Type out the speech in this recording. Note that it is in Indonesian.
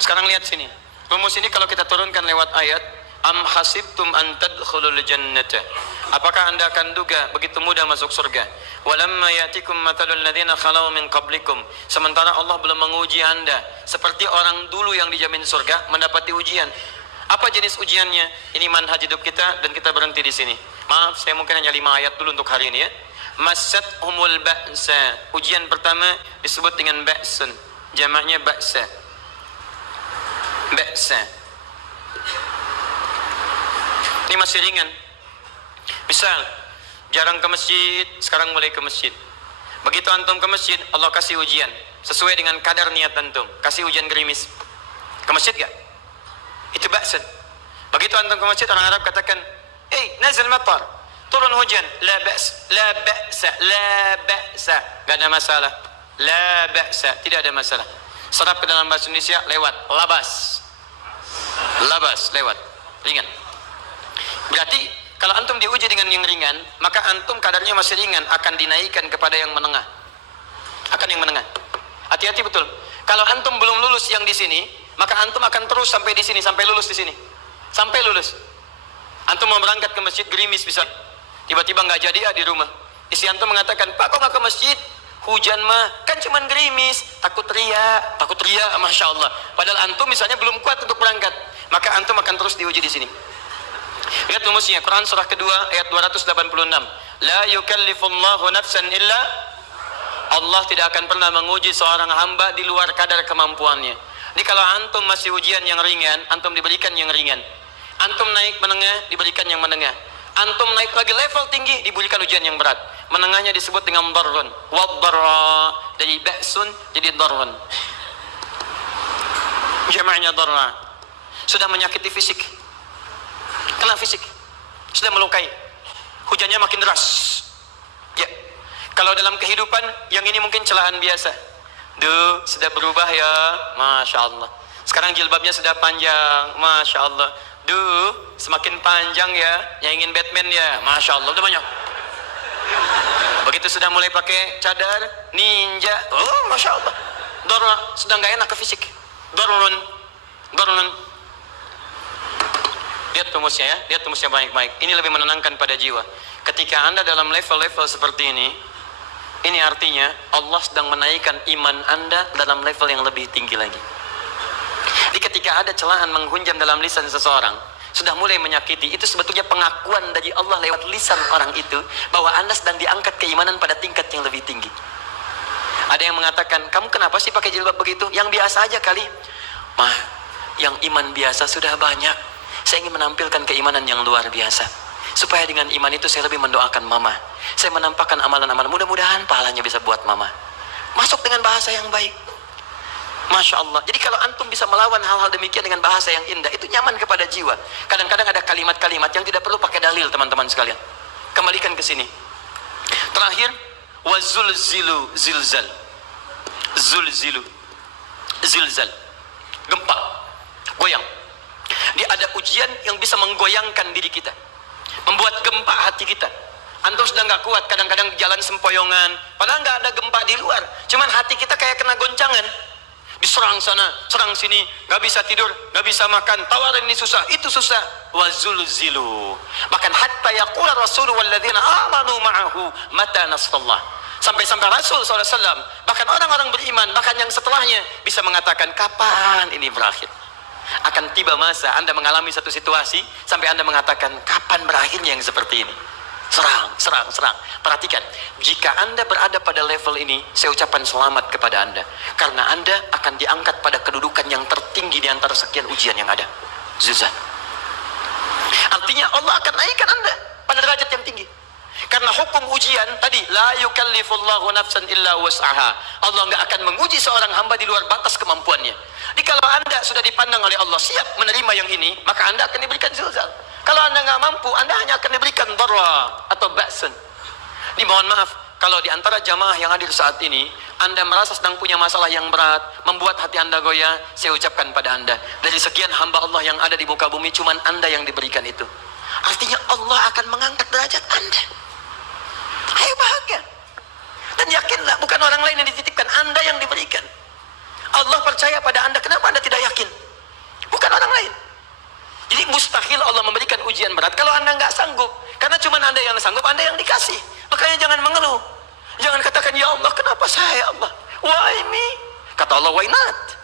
Sekarang lihat sini. Rumus ini kalau kita turunkan lewat ayat, am hasibtum an tadkhulul jannata. Apakah anda akan duga begitu mudah masuk surga? Walamma yatikum mathalul ladzina khalau min qablikum. Sementara Allah belum menguji anda seperti orang dulu yang dijamin surga mendapati ujian. Apa jenis ujiannya? Ini manhaj hidup kita dan kita berhenti di sini. Maaf, saya mungkin hanya 5 ayat dulu untuk hari ini ya. Masat humul ba'sa. Ujian pertama disebut dengan ba'sun. Jamaknya ba'sa. Ba'sa. Ini masih ringan. Misal, jarang ke masjid, sekarang mulai ke masjid. Begitu antum ke masjid, Allah kasih ujian sesuai dengan kadar niat antum. Kasih hujan gerimis. Ke masjid gak? Itu ba'sun. Begitu antum ke masjid, orang Arab katakan, nazil matar, turun hujan. La ba's, la ba'sa, la ba'sa. Gak ada masalah. La ba'sa, tidak ada masalah. Serap ke dalam bahasa Indonesia, lewat. Labas. Labas, lewat. Ringan. Berarti, kalau antum diuji dengan yang ringan, maka antum kadarnya masih ringan, akan dinaikkan kepada yang menengah. Akan yang menengah. Hati-hati betul. Kalau antum belum lulus yang di sini, maka antum akan terus sampai di sini, sampai lulus di sini. Sampai lulus. Antum mau berangkat ke masjid gerimis bisa. Tiba-tiba nggak jadi di rumah. Istri antum mengatakan, Pak kok nggak ke masjid? Hujan mah, kan cuman gerimis. Takut teriak, Masya Allah. Padahal antum misalnya belum kuat untuk berangkat. Maka antum akan terus diuji di sini. Lihat rumusnya, Quran surah kedua ayat 286. La yukallifullahu nafsan illa. Allah tidak akan pernah menguji seorang hamba di luar kadar kemampuannya. Jadi kalau antum masih ujian yang ringan, antum diberikan yang ringan. Antum naik menengah, diberikan yang menengah. Antum naik lagi level tinggi, diberikan ujian yang berat. Menengahnya disebut dengan darrun. Waddarra, dari ba'sun jadi darrun. Jamaknya darra. Sudah menyakiti fisik. Kena fisik. Sudah melukai. Hujannya makin deras. Ya. Kalau dalam kehidupan, yang ini mungkin celaan biasa. Duh, sudah berubah ya, Masya Allah. Sekarang jilbabnya sudah panjang, Masya Allah. Duh, semakin panjang ya, yang ingin Batman ya, Masya Allah, udah banyak. Begitu sudah mulai pakai cadar, ninja, oh Masya Allah. Dorna, sudah nggak enak ke fisik. Dornun. Lihat rumusnya ya, lihat rumusnya baik-baik. Ini lebih menenangkan pada jiwa. Ketika anda dalam level-level seperti ini artinya Allah sedang menaikkan iman anda dalam level yang lebih tinggi lagi. Jadi ketika ada celahan menghunjam dalam lisan seseorang, sudah mulai menyakiti, itu sebetulnya pengakuan dari Allah lewat lisan orang itu, bahwa anda sedang diangkat keimanan pada tingkat yang lebih tinggi. Ada yang mengatakan, kamu kenapa sih pakai jilbab begitu? Yang biasa aja kali. Mah, yang iman biasa sudah banyak. Saya ingin menampilkan keimanan yang luar biasa. Supaya dengan iman itu saya lebih mendoakan mama. Saya menampakkan amalan-amalan, mudah-mudahan pahalanya bisa buat mama. Masuk dengan bahasa yang baik. Masya Allah. Jadi kalau antum bisa melawan hal-hal demikian dengan bahasa yang indah, itu nyaman kepada jiwa. Kadang-kadang ada kalimat-kalimat yang tidak perlu pakai dalil, teman-teman sekalian. Kembalikan ke sini. Terakhir, wazulzilu zilzal. Zilzal. Gempa. Goyang. Dia ada ujian yang bisa menggoyangkan diri kita. Membuat gempa hati kita. Antum sudah nggak kuat, kadang-kadang jalan sempoyongan, padahal nggak ada gempa di luar, cuman hati kita kayak kena goncangan. Diserang sana, serang sini, nggak bisa tidur, nggak bisa makan, tawaran ini susah, itu susah. Wazulzilu. Bahkan hatta yaqula Rasul walladzina amanu ma'ahu mata nasrullah. Sampai-sampai Rasul SAW, bahkan orang-orang beriman, bahkan yang setelahnya bisa mengatakan, kapan ini berakhir? Akan tiba masa anda mengalami satu situasi sampai anda mengatakan, kapan berakhirnya yang seperti ini? Serang. Perhatikan, jika anda berada pada level ini, saya ucapkan selamat kepada anda, karena anda akan diangkat pada kedudukan yang tertinggi di antara sekian ujian yang ada. Zuzan. Artinya Allah akan naikkan anda pada derajat yang tinggi. Karena hukum ujian tadi, la yukallifullahu nafsan illa wus'aha. Allah nggak akan menguji seorang hamba di luar batas kemampuannya. Jadi kalau anda sudah dipandang oleh Allah siap menerima yang ini, maka anda akan diberikan zilzal. Kalau anda nggak mampu, anda hanya akan diberikan darra atau ba'sun. Dimohon maaf, kalau di antara jamaah yang hadir saat ini, anda merasa sedang punya masalah yang berat, membuat hati anda goyah, saya ucapkan pada anda, dari sekian hamba Allah yang ada di muka bumi, cuman anda yang diberikan itu. Artinya Allah akan mengangkat derajat anda. Ayo bahagia. Dan yakinlah, bukan orang lain yang dititipkan, anda yang diberikan. Allah percaya pada anda, kenapa anda tidak yakin, bukan orang lain. Jadi mustahil Allah memberikan ujian berat kalau anda nggak sanggup. Karena cuma anda yang sanggup, anda yang dikasih. Makanya jangan mengeluh. Jangan katakan, ya Allah, kenapa saya, ya Allah? Why me? Kata Allah, why not?